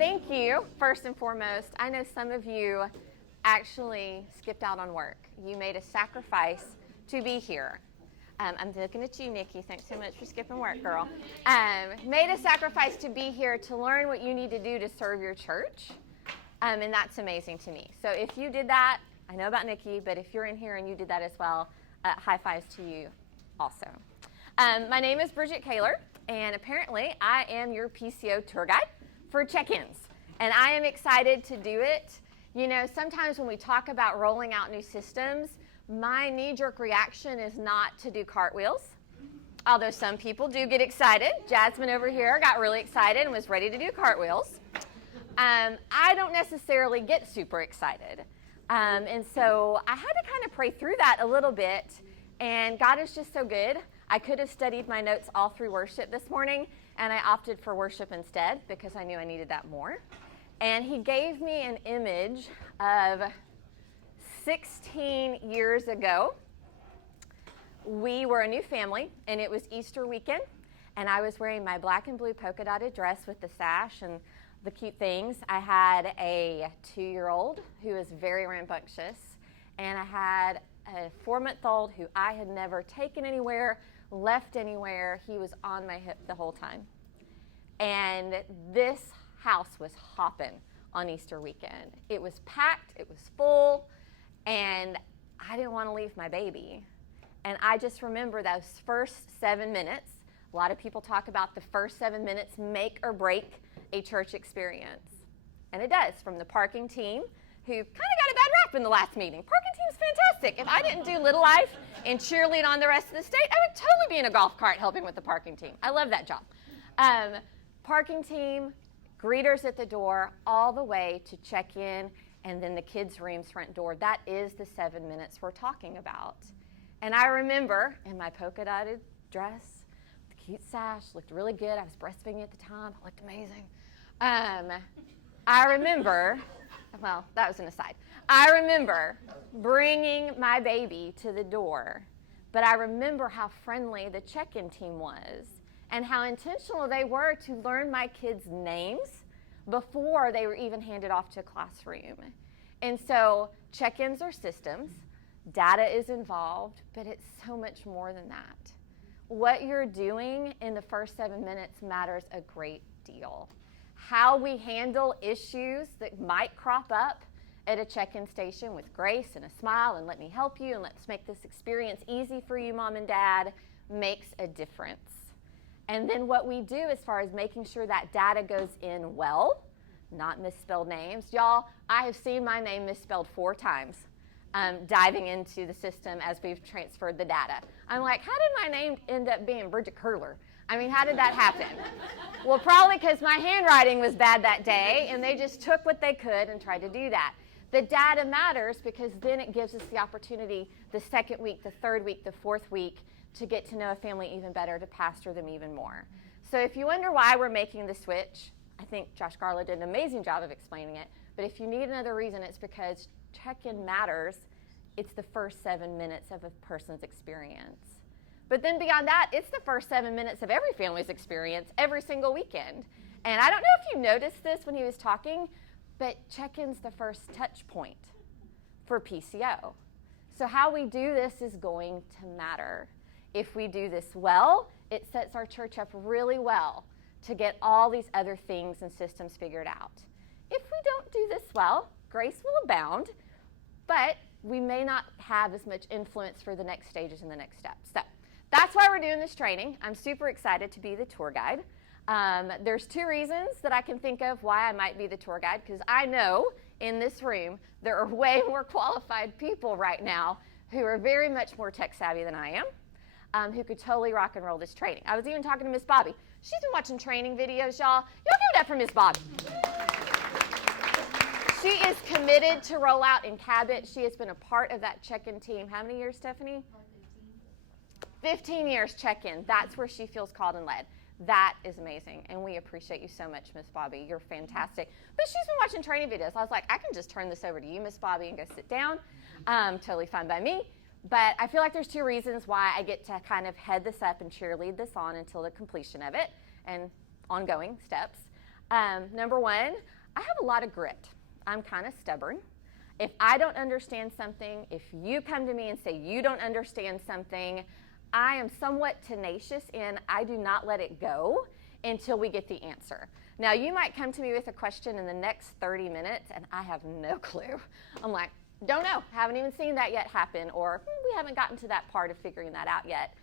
thank you, first and foremost. I know some of you actually skipped out on work. You made a sacrifice to be here. I'm looking at you, Nikki. Thanks so much for skipping work, girl. Made a sacrifice to be here to learn what you need to do to serve your church. And that's amazing to me. So if you did that, I know about Nikki, but if you're in here and you did that as well, high fives to you also. My name is Bridget Keylor, and apparently I am your PCO tour guide for check-ins. And I am excited to do it. You know, sometimes when we talk about rolling out new systems, my knee-jerk reaction is not to do cartwheels, although some people do get excited. Jasmine over here got really excited and was ready to do cartwheels. I don't necessarily get super excited. And so I had to kind of pray through that a little bit, and God is just so good. I could have studied my notes all through worship this morning, and I opted for worship instead because I knew I needed that more. And he gave me an image of 16 years ago. We were a new family, and it was Easter weekend, and I was wearing my black and blue polka dotted dress with the sash and the cute things. I had a 2-year-old who was very rambunctious, and I had a 4-month-old who I had never taken anywhere, left anywhere. He was on my hip the whole time. And this house was hopping on Easter weekend. It was packed, it was full, and I didn't want to leave my baby. And I just remember those first 7 minutes. A lot of people talk about the first 7 minutes make or break a church experience. And it does, from the parking team, who kind of got a bad rap in the last meeting. Parking team's fantastic. If I didn't do Little Life and cheerlead on the rest of the state, I would totally be in a golf cart helping with the parking team. I love that job. Parking team, greeters at the door, all the way to check in, and then the kids' room's front door. That is the 7 minutes we're talking about. And I remember in my polka dotted dress, the cute sash, looked really good. I was breastfeeding at the time. I looked amazing. I remember, well, that was an aside. I remember bringing my baby to the door, but I remember how friendly the check-in team was and how intentional they were to learn my kids' names before they were even handed off to a classroom. And so check-ins are systems, data is involved, but it's so much more than that. What you're doing in the first 7 minutes matters a great deal. How we handle issues that might crop up at a check-in station with grace and a smile and let me help you and let's make this experience easy for you, Mom and Dad, makes a difference. And then what we do as far as making sure that data goes in well, not misspelled names. Y'all, I have seen my name misspelled 4 times diving into the system as we've transferred the data. I'm like, how did my name end up being Bridget Keylor? I mean, how did that happen? Well, probably because my handwriting was bad that day, and they just took what they could and tried to do that. The data matters because then it gives us the opportunity the second week, the third week, the fourth week to get to know a family even better, to pastor them even more. So if you wonder why we're making the switch, I think Josh Garland did an amazing job of explaining it, but if you need another reason, it's because check-in matters. It's the first 7 minutes of a person's experience. But then beyond that, it's the first 7 minutes of every family's experience every single weekend. And I don't know if you noticed this when he was talking, but check-in's the first touch point for PCO. So how we do this is going to matter. If we do this well, it sets our church up really well to get all these other things and systems figured out. If we don't do this well, grace will abound, but we may not have as much influence for the next stages and the next steps. So that's why we're doing this training. I'm super excited to be the tour guide. There's 2 reasons that I can think of why I might be the tour guide, because I know in this room there are way more qualified people right now who are very much more tech savvy than I am, who could totally rock and roll this training. I was even talking to Miss Bobby. She's been watching training videos, y'all. Y'all give it up for Miss Bobby. She is committed to roll out in Cabot. She has been a part of that check-in team. How many years, Stephanie? 15 years check-in. That's where she feels called and led. That is amazing, and we appreciate you so much, Miss Bobby. You're fantastic. But she's been watching training videos. I was like, I can just turn this over to you, Miss Bobby, and go sit down. Totally fine by me. But I feel like there's 2 reasons why I get to kind of head this up and cheerlead this on until the completion of it and ongoing steps. Number one, I have a lot of grit. I'm kind of stubborn. If I don't understand something, if you come to me and say you don't understand something, I am somewhat tenacious and I do not let it go until we get the answer. Now, you might come to me with a question in the next 30 minutes and I have no clue. I'm like, don't know, haven't even seen that yet happen, or we haven't gotten to that part of figuring that out yet.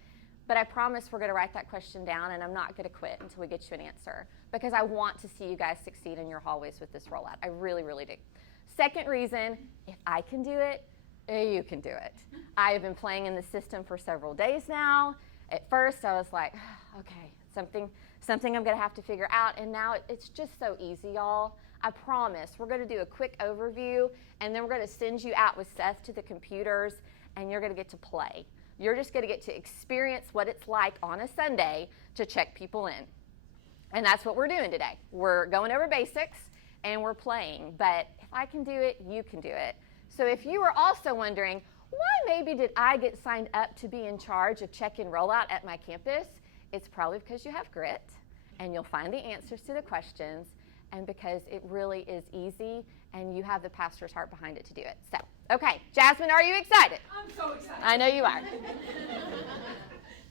But I promise we're going to write that question down, and I'm not going to quit until we get you an answer, because I want to see you guys succeed in your hallways with this rollout. I really, really do. Second reason, if I can do it, you can do it. I have been playing in the system for several days now. At first, I was like, okay, something I'm going to have to figure out, and now it's just so easy, y'all. I promise. We're going to do a quick overview, and then we're going to send you out with Seth to the computers, and you're going to get to play. You're just going to get to experience what it's like on a Sunday to check people in. And that's what we're doing today. We're going over basics, and we're playing. But if I can do it, you can do it. So if you were also wondering, why maybe did I get signed up to be in charge of check-in rollout at my campus? It's probably because you have grit, and you'll find the answers to the questions, and because it really is easy, and you have the pastor's heart behind it to do it. So, okay, Jasmine, are you excited? I'm so excited. I know you are.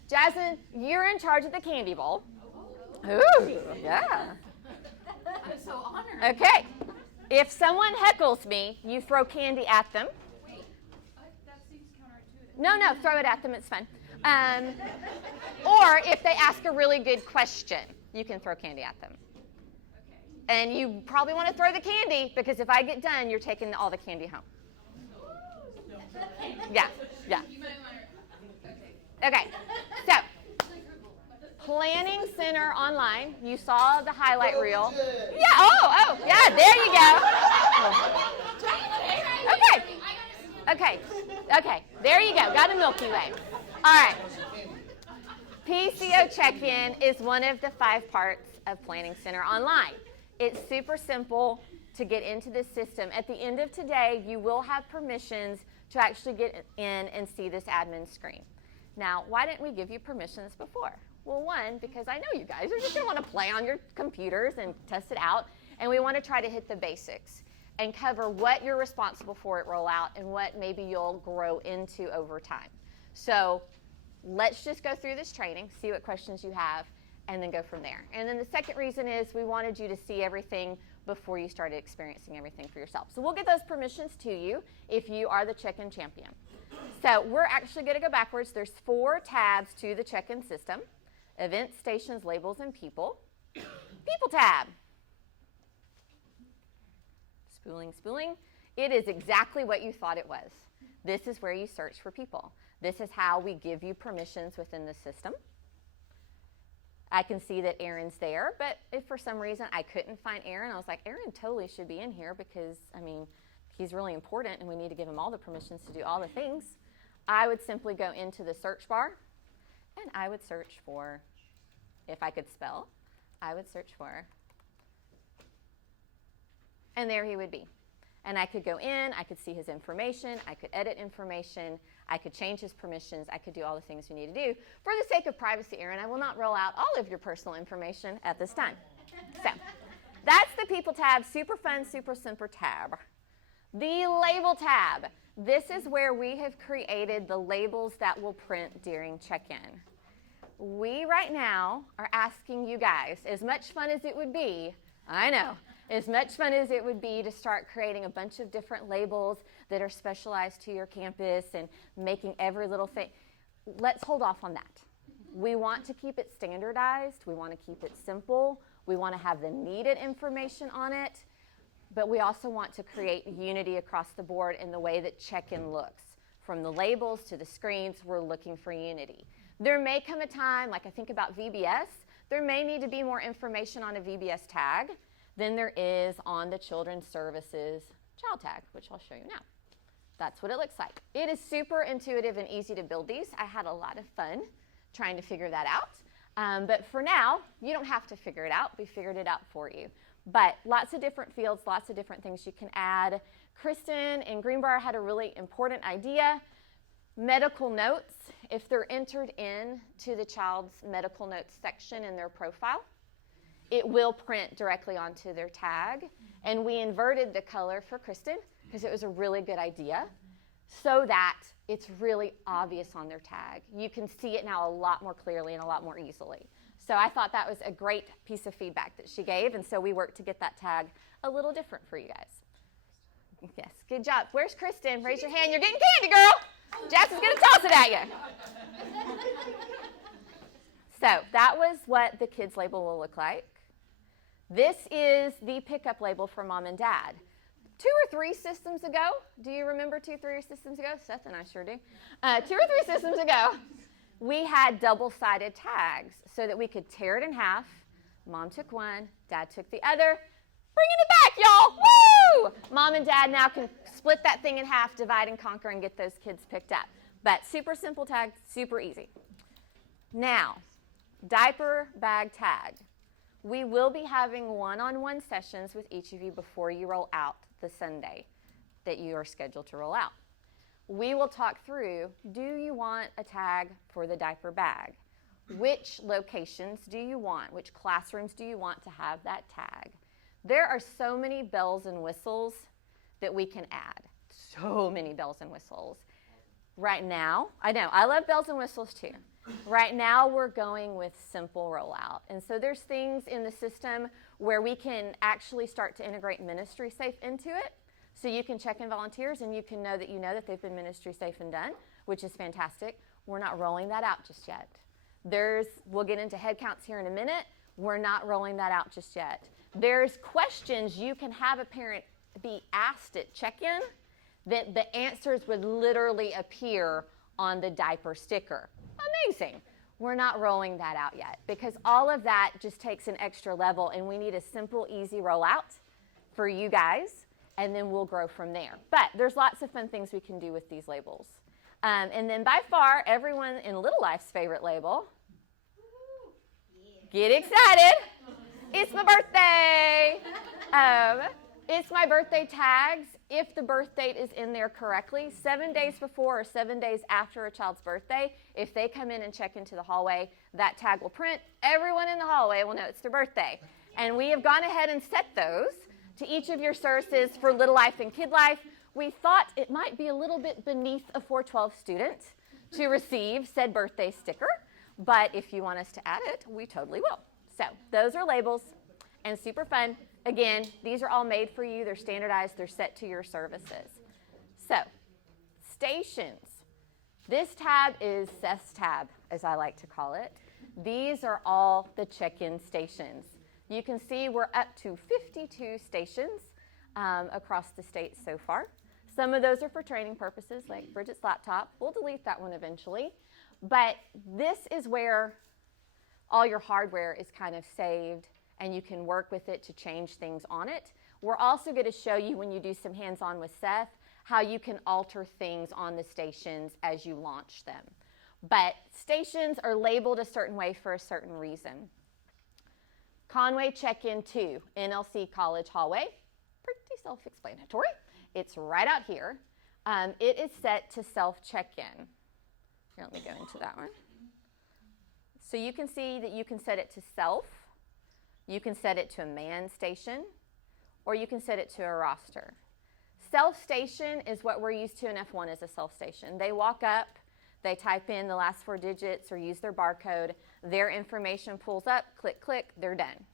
Jasmine, you're in charge of the candy bowl. Ooh, yeah. I'm so honored. Okay, if someone heckles me, you throw candy at them. Wait, that seems counterintuitive. No, throw it at them, it's fun. Or if they ask a really good question, you can throw candy at them. And you probably want to throw the candy, because if I get done, you're taking all the candy home. Yeah. Okay, so Planning Center Online, you saw the highlight reel. Yeah, yeah, there you go. Okay, there you go, got a Milky Way. All right, PCO check-in is one of the 5 parts of Planning Center Online. It's super simple to get into this system. At the end of today, you will have permissions to actually get in and see this admin screen. Now, why didn't we give you permissions before? Well, one, because I know you guys are just going to want to play on your computers and test it out, and we want to try to hit the basics and cover what you're responsible for at rollout and what maybe you'll grow into over time. So let's just go through this training, see what questions you have, and then go from there. And then the second reason is we wanted you to see everything before you started experiencing everything for yourself. So we'll get those permissions to you if you are the check-in champion. So we're actually going to go backwards. There's 4 tabs to the check-in system: events, stations, labels, and people. People tab. Spooling. It is exactly what you thought it was. This is where you search for people. This is how we give you permissions within the system. I can see that Aaron's there, but if for some reason I couldn't find Aaron, I was like, Aaron totally should be in here because, I mean, he's really important and we need to give him all the permissions to do all the things. I would simply go into the search bar and I would search for, if I could spell, I would search for, and there he would be. And I could go in, I could see his information, I could edit information, I could change his permissions, I could do all the things we need to do. For the sake of privacy, Aaron, I will not roll out all of your personal information at this time. So that's the People tab, super fun, super simple tab. The Label tab. This is where we have created the labels that will print during check-in. We right now are asking you guys, as much fun as it would be, I know, as much fun as it would be to start creating a bunch of different labels that are specialized to your campus and making every little thing, let's hold off on that. We want to keep it standardized. We want to keep it simple. We want to have the needed information on it, but we also want to create unity across the board in the way that check-in looks. From the labels to the screens, we're looking for unity. There may come a time, like I think about VBS, there may need to be more information on a VBS tag than there is on the Children's Services child tag, which I'll show you now. That's what it looks like. It is super intuitive and easy to build these. I had a lot of fun trying to figure that out. But for now, you don't have to figure it out. We figured it out for you. But lots of different fields, lots of different things you can add. Kristen in Greenbrier had a really important idea. Medical notes, if they're entered in to the child's medical notes section in their profile, it will print directly onto their tag. And we inverted the color for Kristen because it was a really good idea so that it's really obvious on their tag. You can see it now a lot more clearly and a lot more easily. So I thought that was a great piece of feedback that she gave, and so we worked to get that tag a little different for you guys. Yes, good job. Where's Kristen? Raise your hand. You're getting candy, girl. Jackson's going to toss it at you. So that was what the kids' label will look like. This is the pickup label for mom and dad. 2 or 3 systems ago, do you remember 2 or 3 systems ago? Seth and I sure do. 2 or 3 systems ago, we had double-sided tags so that we could tear it in half. Mom took one, dad took the other. Bringing it back, y'all. Woo! Mom and dad now can split that thing in half, divide and conquer, and get those kids picked up. But super simple tag, super easy. Now, diaper bag tag. We will be having one-on-one sessions with each of you before you roll out the Sunday that you are scheduled to roll out. We will talk through, do you want a tag for the diaper bag? Which locations do you want? Which classrooms do you want to have that tag? There are so many bells and whistles that we can add. So many bells and whistles. Right now, I know, I love bells and whistles too. Right now, we're going with simple rollout. And so there's things in the system where we can actually start to integrate Ministry Safe into it. So you can check in volunteers and you know that they've been Ministry Safe and done, which is fantastic. We're not rolling that out just yet. We'll get into head counts here in a minute. We're not rolling that out just yet. There's questions you can have a parent be asked at check-in that the answers would literally appear on the diaper sticker. Amazing. We're not rolling that out yet because all of that just takes an extra level and we need a simple, easy rollout for you guys, and then we'll grow from there. But there's lots of fun things we can do with these labels. And then by far, everyone in Little Life's favorite label, get excited, it's my birthday. It's my birthday tags. If the birth date is in there correctly, 7 days before or 7 days after a child's birthday, if they come in and check into the hallway, that tag will print. Everyone in the hallway will know it's their birthday. And we have gone ahead and set those to each of your services for Little Life and Kid Life. We thought it might be a little bit beneath a 412 student to receive said birthday sticker, but if you want us to add it, we totally will. So those are labels and super fun. Again, these are all made for you. They're standardized. They're set to your services. So, stations. This tab is Seth's tab, as I like to call it. These are all the check-in stations. You can see we're up to 52 stations across the state so far. Some of those are for training purposes, like Bridget's laptop. We'll delete that one eventually. But this is where all your hardware is kind of saved, and you can work with it to change things on it. We're also going to show you, when you do some hands-on with Seth, how you can alter things on the stations as you launch them. But stations are labeled a certain way for a certain reason. Conway check-in 2, NLC College Hallway, pretty self-explanatory. It's right out here. It is set to self-check-in. Here, let me go into that one. So you can see that you can set it to self. You can set it to a man station, or you can set it to a roster. Self station is what we're used to in F1 as a self station. They walk up, they type in the last 4 digits or use their barcode, their information pulls up, click, click, they're done.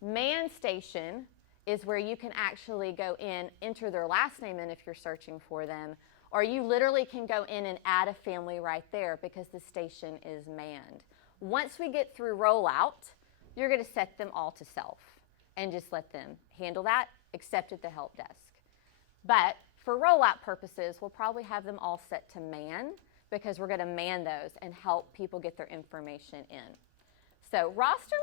Man station is where you can actually go in, enter their last name in if you're searching for them, or you literally can go in and add a family right there because the station is manned. Once we get through rollout, you're going to set them all to self and just let them handle that, except at the help desk. But for rollout purposes, we'll probably have them all set to man because we're going to man those and help people get their information in. So roster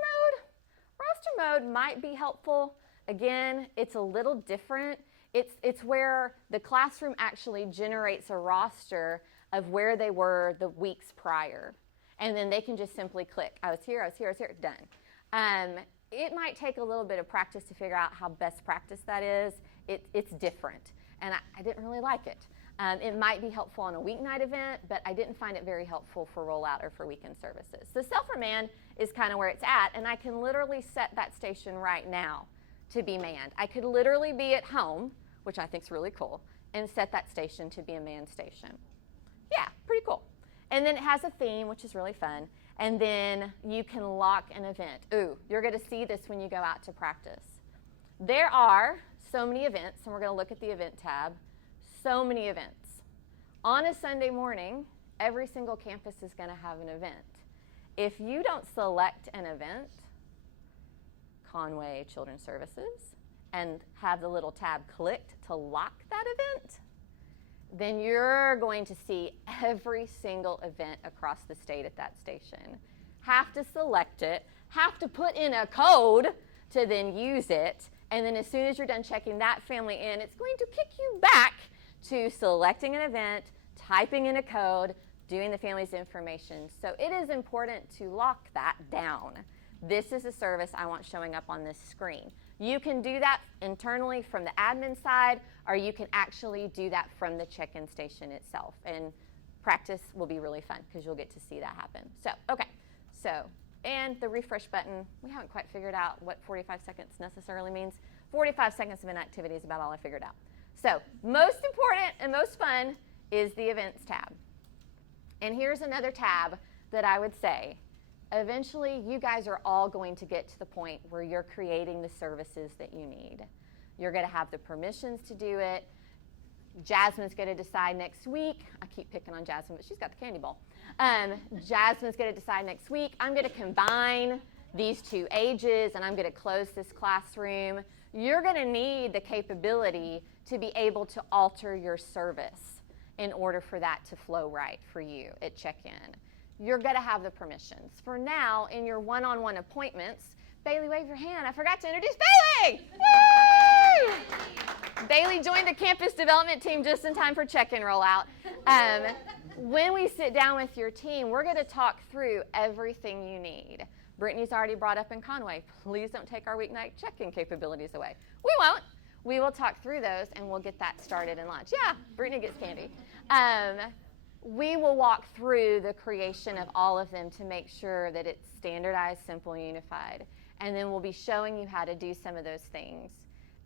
mode might be helpful. Again, it's a little different. It's where the classroom actually generates a roster of where they were the weeks prior. And then they can just simply click, I was here, done. It might take a little bit of practice to figure out how best practice that is. It's different, and I didn't really like it. It might be helpful on a weeknight event, but I didn't find it very helpful for rollout or for weekend services. So self-for-man is kind of where it's at, and I can literally set that station right now to be manned. I could literally be at home, which I think is really cool, and set that station to be a manned station. Yeah, pretty cool. And then it has a theme, which is really fun. And then you can lock an event. Ooh, you're going to see this when you go out to practice. There are so many events, and we're going to look at the event tab. So many events. On a Sunday morning, every single campus is going to have an event. If you don't select an event, Conway Children's Services, and have the little tab clicked to lock that event, then you're going to see every single event across the state at that station. Have to select it, have to put in a code to then use it, and then as soon as you're done checking that family in, it's going to kick you back to selecting an event, typing in a code, doing the family's information. So it is important to lock that down. This is a service I want showing up on this screen. You can do that internally from the admin side, or you can actually do that from the check-in station itself. And practice will be really fun because you'll get to see that happen. So, okay. So, and the refresh button, we haven't quite figured out what 45 seconds necessarily means. 45 seconds of inactivity is about all I figured out. So, most important and most fun is the events tab. And here's another tab that I would say, eventually you guys are all going to get to the point where you're creating the services that you need. You're going to have the permissions to do it. Jasmine's going to decide next week. I keep picking on Jasmine, but she's got the candy bowl. Jasmine's going to decide next week. I'm going to combine these two ages, and I'm going to close this classroom. You're going to need the capability to be able to alter your service in order for that to flow right for you at check-in. You're going to have the permissions. For now, in your one-on-one appointments, Bailey, wave your hand. I forgot to introduce Bailey. Yay! Bailey joined the campus development team just in time for check-in rollout. When we sit down with your team, we're going to talk through everything you need. Brittany's already brought up in Conway, please don't take our weeknight check-in capabilities away. We won't. We will talk through those, and we'll get that started and launched. Yeah, Brittany gets candy. We will walk through the creation of all of them to make sure that it's standardized, simple, and unified. And then we'll be showing you how to do some of those things.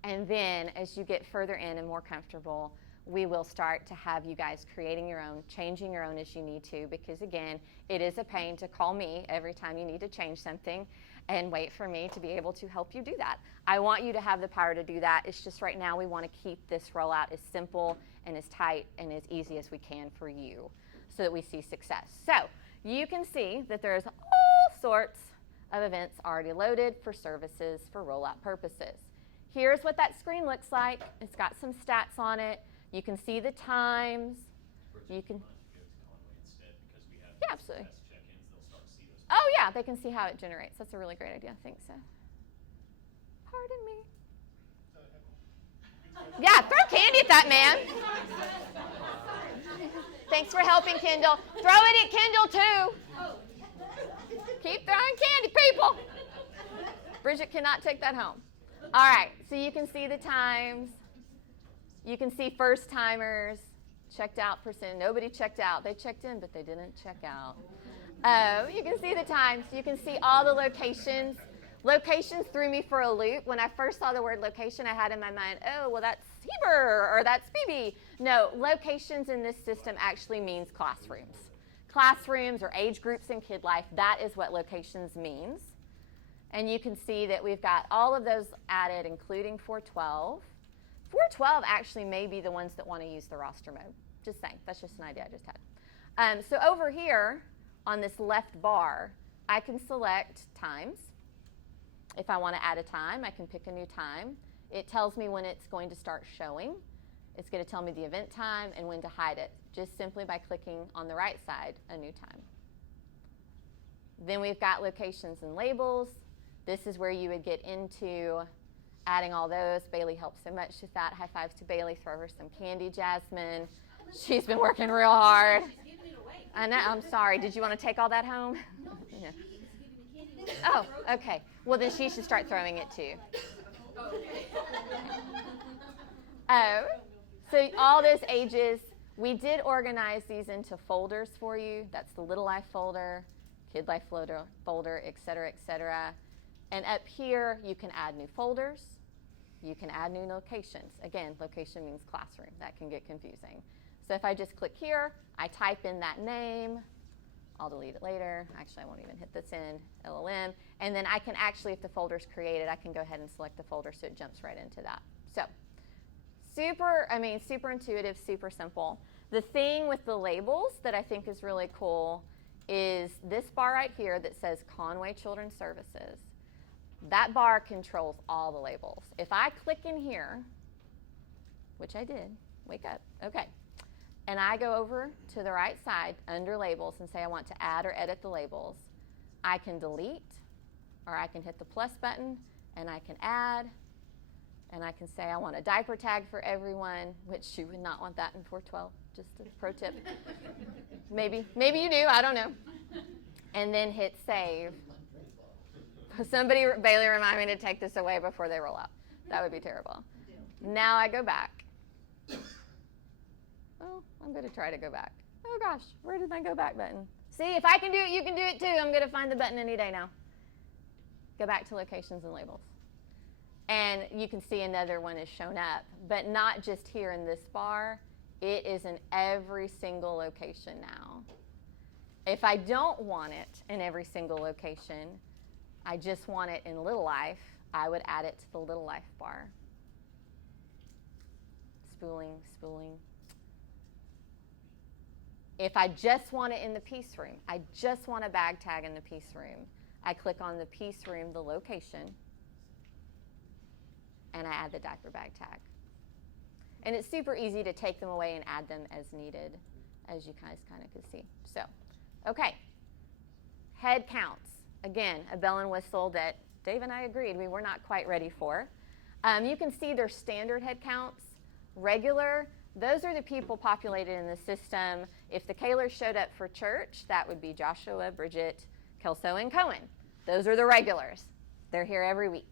And then as you get further in and more comfortable, we will start to have you guys creating your own, changing your own as you need to, because again, it is a pain to call me every time you need to change something and wait for me to be able to help you do that. I want you to have the power to do that. It's just right now we want to keep this rollout as simple and as tight and as easy as we can for you so that we see success. So you can see that there's all sorts of events already loaded for services for rollout purposes. Here's what that screen looks like. It's got some stats on it. You can see the times. You can. Yeah, absolutely. Oh yeah, they can see how it generates. That's a really great idea. Thanks. Pardon me. Yeah, throw candy at that man. Thanks for helping, Kendall. Throw it at Kendall too. Keep throwing candy, people. Bridget cannot take that home. All right, so you can see the times. You can see first timers, checked out percent. Nobody checked out. They checked in, but they didn't check out. You can see the times. You can see all the locations. Locations threw me for a loop. When I first saw the word location, I had in my mind, oh, well, that's Heber or that's BB. No, locations in this system actually means classrooms. Classrooms or age groups in kid life, that is what locations means. And you can see that we've got all of those added, including 412. 412 actually may be the ones that want to use the roster mode. Just saying. That's just an idea I just had. So over here on this left bar, I can select times. If I want to add a time, I can pick a new time. It tells me when it's going to start showing. It's going to tell me the event time and when to hide it, just simply by clicking on the right side, a new time. Then we've got locations and labels. This is where you would get into adding all those. Bailey helps so much with that. High fives to Bailey. Throw her some candy, Jasmine. She's been working real hard. I know. I'm sorry. Did you want to take all that home? No, Yeah. she's giving me candy. Oh, okay. Well, then she should start throwing it too. Okay. Oh, so all those ages, We did organize these into folders for you. That's the Little Life folder, Kid Life folder, et cetera. And up here, you can add new folders. You can add new locations. Again, location means classroom. That can get confusing. So if I just click here, I type in that name. I'll delete it later. Actually, I won't even hit this in, LLM. And then I can actually, if the folder's created, I can go ahead and select the folder so it jumps right into that. So super intuitive, super simple. The thing with the labels that I think is really cool is this bar right here that says Conway Children's Services. That bar controls all the labels. If I click in here, which I did, wake up, okay, and I go over to the right side under labels and say I want to add or edit the labels, I can delete, or I can hit the plus button and I can add, and I can say I want a diaper tag for everyone, which you would not want that in 412, just a pro tip. Maybe you do, I don't know. And then hit save. Somebody, Bailey, remind me to take this away before they roll out. That would be terrible. Now I go back. Oh, I'm going to try to go back. Oh, gosh, where did my go back button? See, if I can do it, you can do it too. I'm going to find the button any day now. Go back to locations and labels. And you can see another one is shown up, but not just here in this bar. It is in every single location now. If I don't want it in every single location, I just want it in Little Life, I would add it to the Little Life bar. Spooling. If I just want it in the piece room, I just want a bag tag in the piece room, I click on the piece room, the location, and I add the diaper bag tag. And it's super easy to take them away and add them as needed, as you guys kind of could see. So, okay, head counts. Again, a bell and whistle that Dave and I agreed we were not quite ready for. You can see their standard head counts. Regular, those are the people populated in the system. If the Keylor showed up for church, that would be Joshua, Bridget, Kelso, and Cohen. Those are the regulars. They're here every week.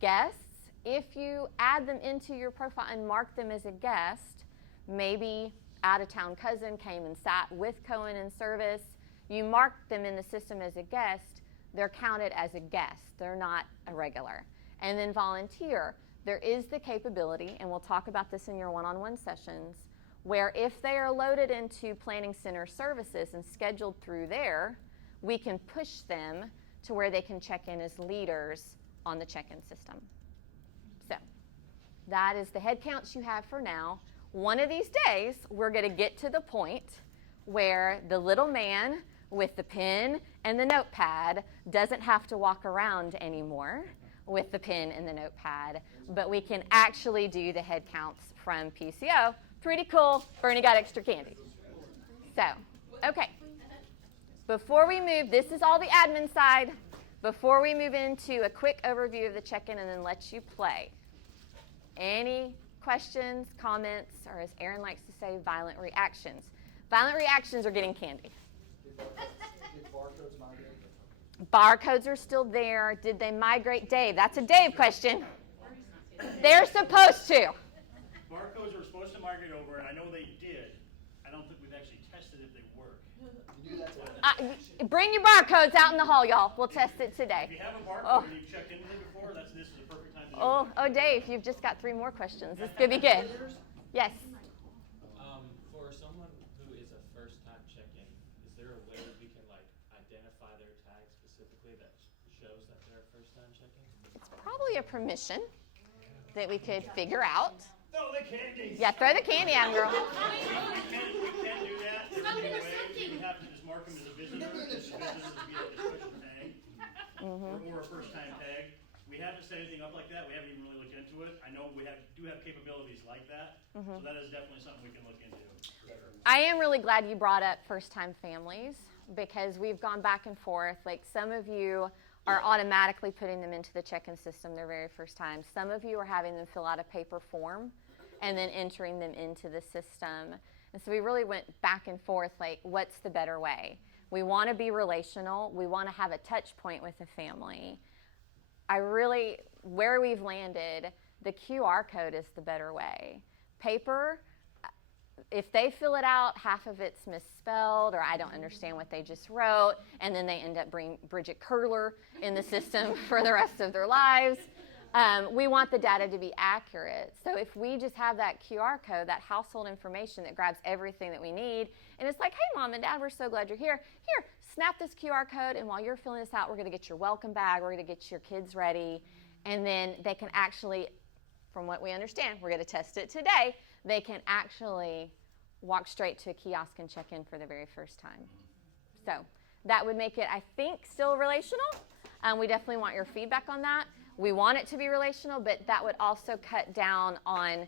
Guests, if you add them into your profile and mark them as a guest, maybe out-of-town cousin came and sat with Cohen in service, you mark them in the system as a guest, they're counted as a guest. They're not a regular. And then volunteer, there is the capability, and we'll talk about this in your one-on-one sessions, where if they are loaded into Planning Center services and scheduled through there, we can push them to where they can check in as leaders on the check-in system. So that is the head counts you have for now. One of these days, we're going to get to the point where the little man with the pen and the notepad doesn't have to walk around anymore with the pen and the notepad, but we can actually do the head counts from PCO. Pretty cool. Bernie got extra candy. So, okay. Before we move, this is all the admin side. Before we move into a quick overview of the check-in and then let you play, any questions, comments, or as Aaron likes to say, violent reactions? Violent reactions are getting candy. Did barcodes migrate? Barcodes are still there. Did they migrate, Dave? That's a Dave question. They're supposed to. Barcodes were supposed to migrate over, and I know they did. I don't think we've actually tested if they work. You knew that. Bring your barcodes out in the hall, y'all. We'll test it today. If you have a barcode and you've checked into it before, this is a perfect time to do it. Oh, Dave, you've just got 3 more questions. This could be good. Yes. For someone who is a first-time check-in, is there a way we can identify their tag specifically that shows that they're a first-time check-in? It's probably a permission that we could figure out. Throw the candy! Yeah, throw the candy at 'em, girl. We can do that. There's a way. We have to just mark them as a visitor. This would be like a special tag. Or a first-time tag. We haven't set anything up like that. We haven't even really looked into it. I know we do have capabilities like that. So that is definitely something we can look into. I am really glad you brought up first-time families because we've gone back and forth. Like some of you are automatically putting them into the check-in system their very first time. Some of you are having them fill out a paper form and then entering them into the system. And so we really went back and forth, like, what's the better way? We want to be relational. We want to have a touch point with the family. Where we've landed, the QR code is the better way. Paper, if they fill it out, half of it's misspelled, or I don't understand what they just wrote, and then they end up bringing Bridget Keylor in the system for the rest of their lives. We want the data to be accurate. So if we just have that QR code, that household information that grabs everything that we need, and it's like, hey, Mom and Dad, we're so glad you're here. Here, snap this QR code, and while you're filling this out, we're going to get your welcome bag, we're going to get your kids ready, and then they can actually, from what we understand, we're going to test it today, they can actually walk straight to a kiosk and check in for the very first time. So that would make it, I think, still relational. We definitely want your feedback on that. We want it to be relational, but that would also cut down on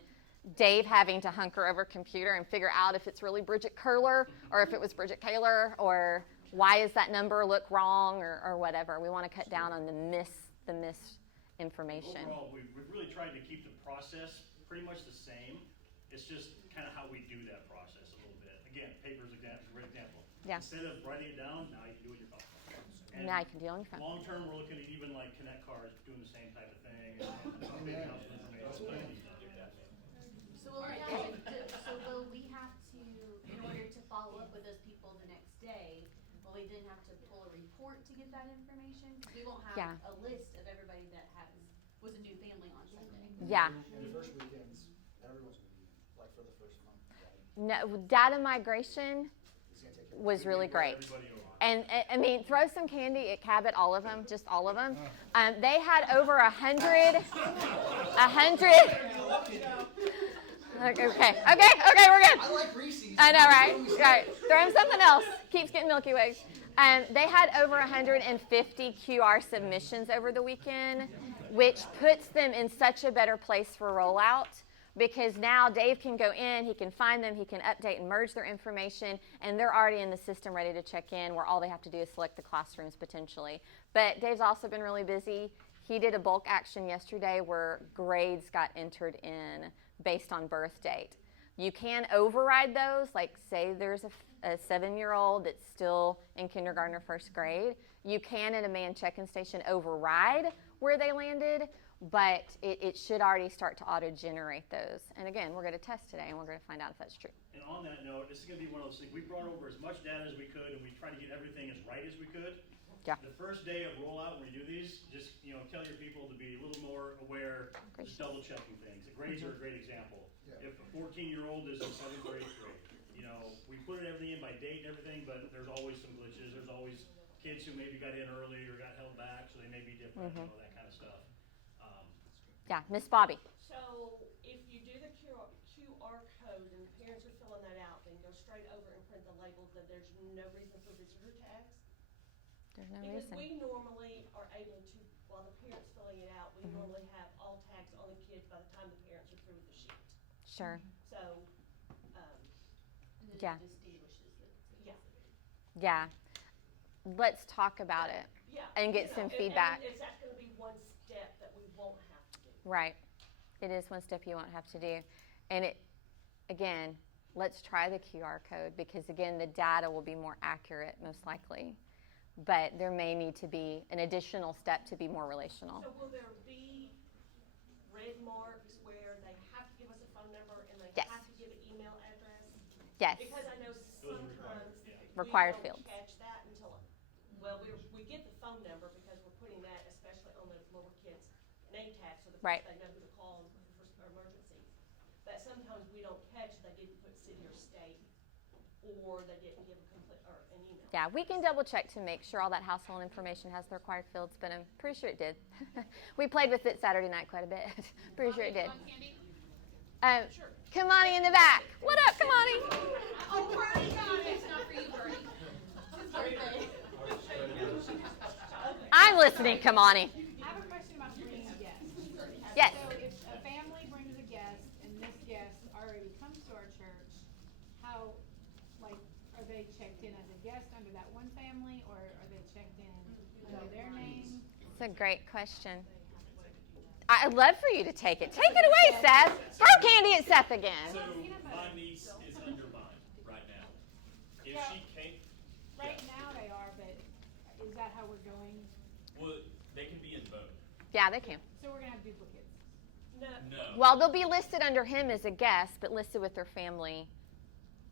Dave having to hunker over a computer and figure out if it's really Bridget Keylor or if it was Bridget Keylor, or why does that number look wrong, or whatever. We want to cut down on the misinformation. Overall, we've really tried to keep the process pretty much the same. It's just kind of how we do that process a little bit. Again, paper's a great example. Yeah. Instead of writing it down, now you can do it on your phone. And Now you can deal on your phone. long term, we're looking at even like Connect cards doing the same type of thing. And updating household information. So will we have to, in order to follow up with those people the next day, will we then have to pull a report to get that information? Because we won't have a list of everybody that was a new family on Sunday. Yeah. And the first weekends, everyone's gonna be, like for the first month, right? No, data migration It's gonna take was really great. Everybody over. And I mean, throw some candy at Cabot, all of them, just all of them. They had over 100. Okay, we're good. I like Reese's. I know, right? Right. Throw him something else. Keeps getting Milky Ways. They had over 150 QR submissions over the weekend, which puts them in such a better place for rollout, because now Dave can go in, he can find them, he can update and merge their information, and they're already in the system ready to check in, where all they have to do is select the classrooms potentially. But Dave's also been really busy. He did a bulk action yesterday where grades got entered in based on birth date. You can override those, like say there's a 7-year-old that's still in kindergarten or first grade. You can at a man check-in station override where they landed, but it should already start to auto-generate those. And again, we're going to test today, and we're going to find out if that's true. And on that note, this is going to be one of those things. We brought over as much data as we could, and we tried to get everything as right as we could. Yeah. The first day of rollout, when we do these, just tell your people to be a little more aware, just double checking things. The grades are a great example. Yeah. If a 14-year-old is in 7th or 8th grade, we put everything in by date and everything, but there's always some glitches. There's always kids who maybe got in early or got held back, so they may be different, that kind of stuff. Yeah, Miss Bobby. So if you do the QR code and the parents are filling that out, then go straight over and print the labels, then there's no reason for visitor tags? There's no Because reason. we normally are able to, while the parent's filling it out, we normally have all tags on the kids by the time the parents are through with the sheet. Sure. So, And then Yeah. it distinguishes it. Yeah. yeah. Let's talk about it. Yeah. And get some and feedback. is that gonna be one step that we won't have to do? Right. It is one step you won't have to do. And again, let's try the QR code, because again, the data will be more accurate most likely. But there may need to be an additional step to be more relational. So will there be red marks where they have to give us a phone number and they Yes. have to give an email address? Yes. Because I know sometimes Required we fields. don't catch that until, well, we get the phone number because we're putting that especially on the lower kids' name tag, so that Right. they know who to call for emergencies. But sometimes we don't catch, they didn't put city or state, or they didn't give an email. Yeah, we can double check to make sure all that household information has the required fields, but I'm pretty sure it did. We played with it Saturday night quite a bit. Pretty sure it did. Sure. Kamani in the back. What up, Kamani? Oh, Bernie got it. It's not for you, Bernie. I'm listening, Kamani. I have a question about bringing a guest. Yes. So if a family brings a guest and this guest already comes to our church, how, are they checked in as a guest under that one family, or are they checked in under their name? It's a great question. I'd love for you to take it. Take it away, Seth. Throw candy at Seth again. So my niece is under mine right now. If she can't, Right now they are, but is that how we're going? well, they can be in both. Yeah, they can. So we're gonna have duplicates. No, No. Well, they'll be listed under him as a guest, but listed with their family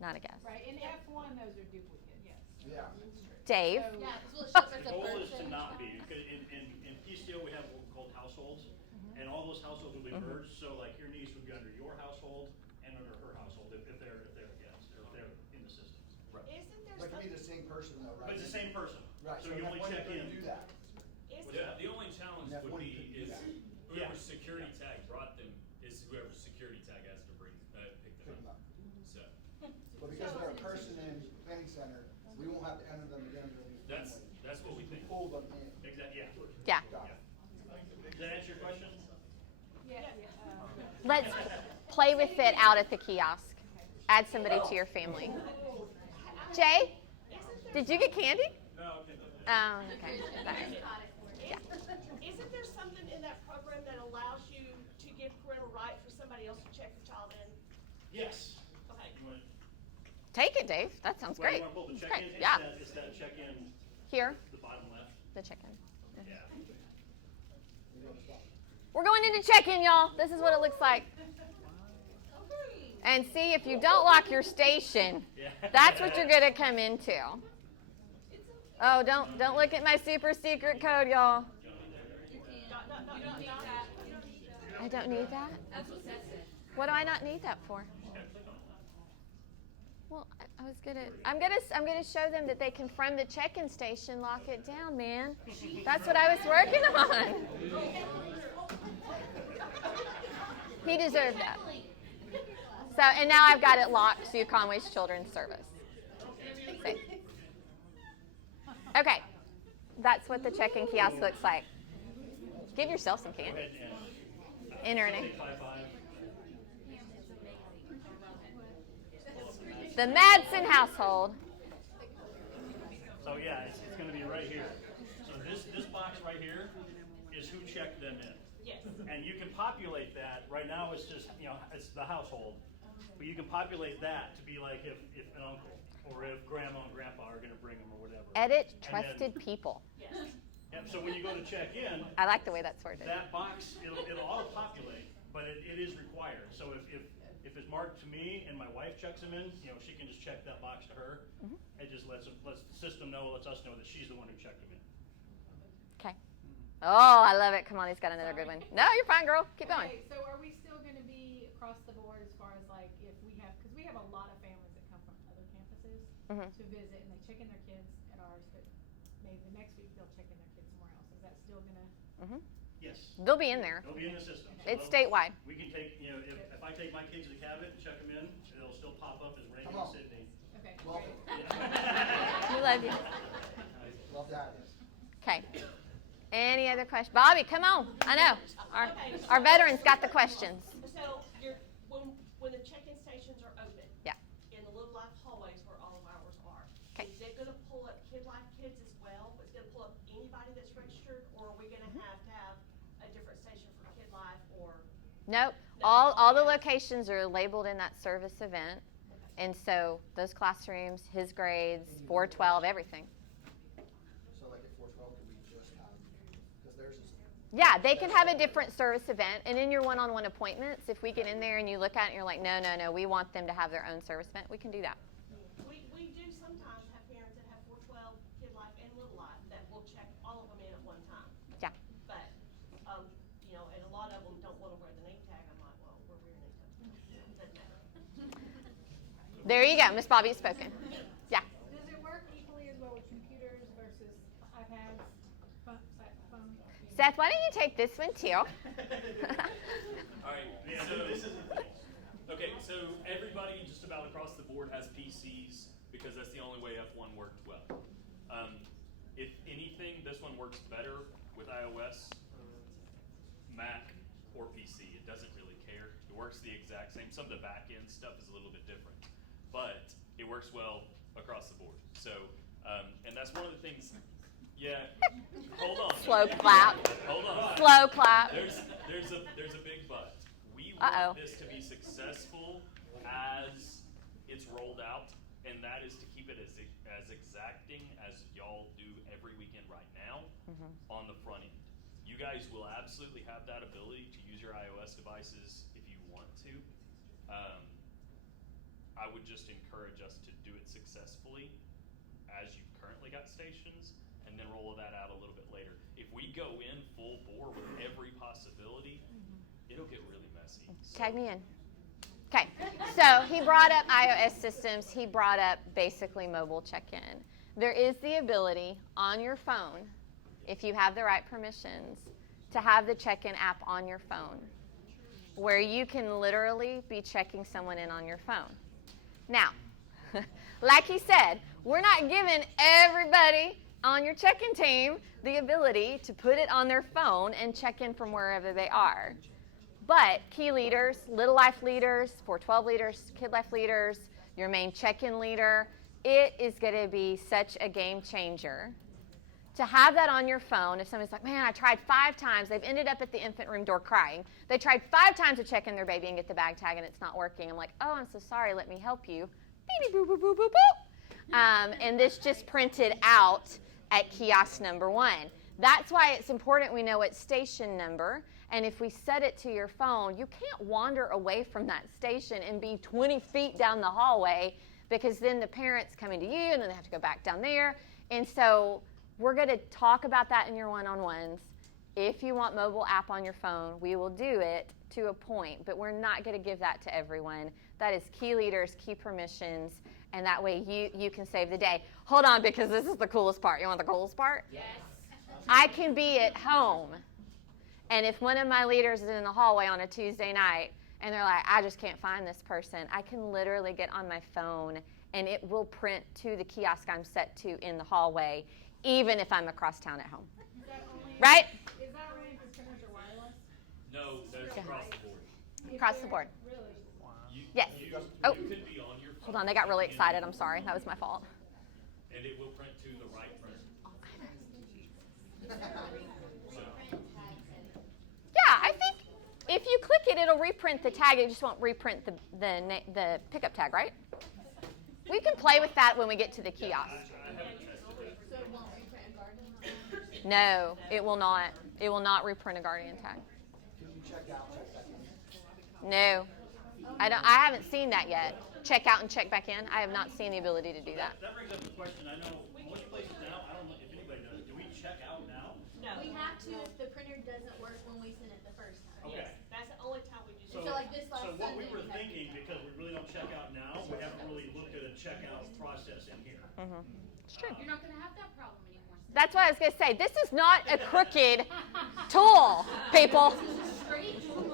not a guest. Right, in F1, those are duplicate, yes. Yeah. That's true. Dave? So- Yeah, because will it show up as The a goal is to person? not be, because in PCO, we have what we call households, and all those households will be merged, so like your niece would be under your household and under her household if they're a guest, or if they're in the system. Isn't there But it some, can be the same person though, right? But it's the same person, Right, so you only check in. Do that. isn't, Yeah, the only challenge And would F1 be couldn't do is that. whoever's security tag brought them is whoever's security tag has to pick Pick them them up. up. So, But because they're a person in planning center, we won't have to enter them again to a new that's, family. that's what we think. Pull them in. Exactly, yeah. Yeah. Got it. Does that answer your question? Yeah, Let's play with it out at the kiosk. Add somebody to your family. Jay, did you get candy? No, Okay. isn't there something in that program that allows you to give parental right for somebody else to check the child in? Yes. Okay. You want, Take it, Dave. That sounds well, you great. want to pull the It's check-in? great. Yeah. It's that check-in, Here, the bottom left. the chicken. Yeah. We're going into check-in, y'all. This is what it looks like. And see, if you don't lock your station, Yeah. that's what you're gonna come into. Oh, don't look at my super secret code, y'all. I don't need that. What do I not need that for? Well, I'm gonna show them that they can from the check-in station lock it down, man. That's what I was working on. He deserved that. So, and now I've got it locked to Conway's Children's Service. See? Okay, that's what the check-in kiosk looks like. Give yourself some Go candy. ahead and Enter it in. take 5-5. The Madsen household. So yeah, it's going to be right here. So this box right here is who checked them in. Yes. And you can populate that. Right now it's just, it's the household. But you can populate that to be like if an uncle or if grandma and grandpa are going to bring them or whatever. Edit And trusted then- people. Yep, so when you go to check in, I like the way that's worded. that box, it'll auto-populate, but it is required. So if it's marked to me and my wife checks them in, she can just check that box to her. It just lets the system know, lets us know that she's the one who checked them in. Okay. Oh, I love it. Come on, he's got another good one. No, you're fine, girl. Keep going. Okay, so are we still going to be across the board as far as like if we have, because we have a lot of families that come from other campuses to visit and they check in their kids at ours, but maybe the next week they'll check in their kids somewhere else. Is that still going to? Yes. They'll be in there. They'll be in the system. So It's they'll- statewide. We can take, if I take my kids to the cabin and check them in, it'll still pop up as Raymond Come on. and Sydney. Okay, Welcome. great. We love you. Love that. Okay. Any other questions? Bobby, come on. I know. Our veterans got the questions. So when the check-in stations are open. Yeah. In the Live Life hallways where all of ours are. 'Kay. Is it gonna pull up Kid Life kids as well? Is it gonna pull up anybody that's registered, or are we gonna have to have a different station for Kid Life or? Nope. All the locations are labeled in that service event. And so those classrooms, his grades, 412, everything. So like at 412, could we just have, because theirs is. Yeah, they can have a different service event. And in your one-on-one appointments, if we get in there and you look at it and you're like, no, we want them to have their own service event, we can do that. We do sometimes have parents that have 412, Kid Life, and Little Life that will check all of them in at one time. Yeah. But, and a lot of them don't wanna wear the name tag. I'm like, well, we're wearing name tag. Doesn't matter. There you go. Miss Bobby has spoken. Yeah. Does it work equally as well with computers versus iPads, phone? Seth, why don't you take this one too? All right, so everybody just about across the board has PCs because that's the only way F1 worked well. If anything, this one works better with iOS, Mac, or PC. It doesn't really care. It works the exact same. Some of the back end stuff is a little bit different, but it works well across the board. So, and that's one of the things. Yeah, hold on. Slow clap. Hold on. Slow clap. There's a big but. We Uh-oh. want this to be successful as it's rolled out, and that is to keep it as exacting as y'all do every weekend right now on the front end. You guys will absolutely have that ability to use your iOS devices if you want to. I would just encourage us to do it successfully as you've currently got stations, and then roll that out a little bit later. If we go in full bore with every possibility, it'll get really messy. So, Tag me in. Okay, so he brought up iOS systems. He brought up basically mobile check-in. There is the ability on your phone, if you have the right permissions, to have the check-in app on your phone, where you can literally be checking someone in on your phone. Now, like he said, we're not giving everybody on your check-in team the ability to put it on their phone and check in from wherever they are. But key leaders, Little Life leaders, 412 leaders, Kid Life leaders, your main check-in leader, it is going to be such a game changer to have that on your phone. If somebody's like, man, I tried 5 times. They've ended up at the infant room door crying. They tried 5 times to check in their baby and get the bag tag, and it's not working. I'm like, oh, I'm so sorry. Let me help you. Beep, boop, boop, boop, boop, boop. And this just printed out at kiosk number 1. That's why it's important we know its station number. And if we set it to your phone, you can't wander away from that station and be 20 feet down the hallway, because then the parent's coming to you and then they have to go back down there. And so we're going to talk about that in your one-on-ones. If you want mobile app on your phone, we will do it to a point, but we're not going to give that to everyone. That is key leaders, key permissions, and that way you can save the day. Hold on, because this is the coolest part. You want the coolest part? Yes. I can be at home, and if one of my leaders is in the hallway on a Tuesday night, and they're like, I just can't find this person, I can literally get on my phone, and it will print to the kiosk I'm set to in the hallway, even if I'm across town at home. Right? Is that only for printers or wireless? no, that's across the board. Across the board. Really? Yes. You Oh, could be on your phone. hold on. They got really excited. I'm sorry. That was my fault. And it will print to the right printer. Yeah, I think if you click it, it'll reprint the tag. It just won't reprint the pickup tag, right? We can play with that when we get to the kiosk. I haven't tested it. So it won't reprint a garden? No, it will not. It will not reprint a Guardian tag. Can you check out, check back in? No, I haven't seen that yet. Check out and check back in. I have not seen the ability to do that. That brings up the question. I know most places now, I don't know if anybody does, do we check out now? No. We have to if the printer doesn't work when we send it the first time. Okay. That's the only time we do. So like this last So what we Sunday, were we had to thinking, do that. because we really don't check out now, we haven't really looked at a checkout process in here. It's true. You're not gonna have that problem anymore. That's what I was going to say. This is not a crooked tool, people.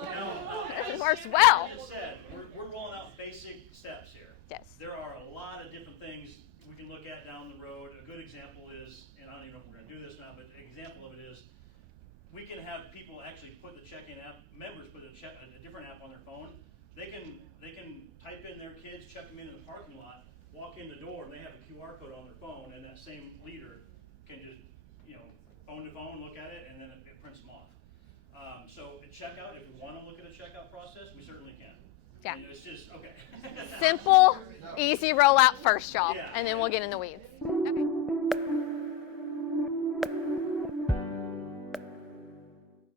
Now, This works well. As I just said, we're rolling out basic steps here. Yes. There are a lot of different things we can look at down the road. A good example is, and I don't even know if we're going to do this now, but an example of it is, we can have people actually put the check-in app, members put a different app on their phone. They can type in their kids, check them in the parking lot, walk in the door, and they have a QR code on their phone, and that same leader can just, phone to phone, look at it, and then it prints them off. So at checkout, if we want to look at a checkout process, we certainly can. Yeah. It's just, okay. Simple, easy rollout first, y'all, Yeah. and then we'll get in the weeds.